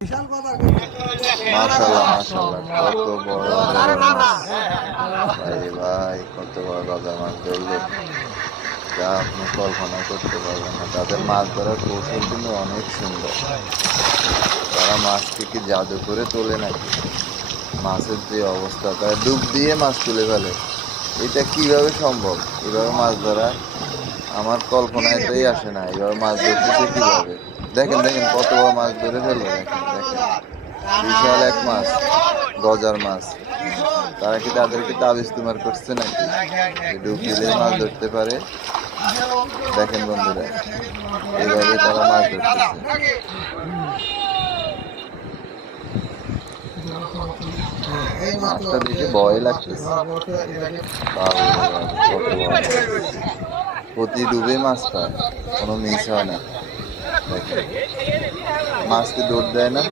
মাশাআল্লাহ মাশাআল্লাহ, কত বড় গজার মাছ! ভাই ভাই, কত বড় গজার মাছ ধরলো, যা আপনি কল্পনা করতে পারবেন না। তাদের মাছ ধরার কৌশল কিন্তু অনেক সুন্দর। তারা মাছকে কি জাদু করে তোলে নাকি? মাছের যে অবস্থা, তারা ডুব দিয়ে মাছ তুলে ফেলে। এটা কিভাবে সম্ভব? এভাবে মাছ ধরা আমার কল্পনাতেই আসে না। এভাবে মাছ ধরতেছে কিভাবে? দেখেন দেখেন, কত বড় মাছ ধরে ফেললো, দেখেন দেখেন, বিশাল এক মাছ, গজার মাছ। তারা কি তাদেরকে তাবিজ তুমার করছে নাকি, যে ডুব দিলেই মাছ ধরতে পারে? দেখেন বন্ধুরা, এইভাবে তারা মাছ ধরতেছে। মাছটা দেখে ভয় লাগতেছে। বাবরে বাবরে, কত বড় মাছ! প্রতি ডুবে মাছ পায়, কোনো মিস হয় না। দেখেন, মাছকে দৌড় দেয় না।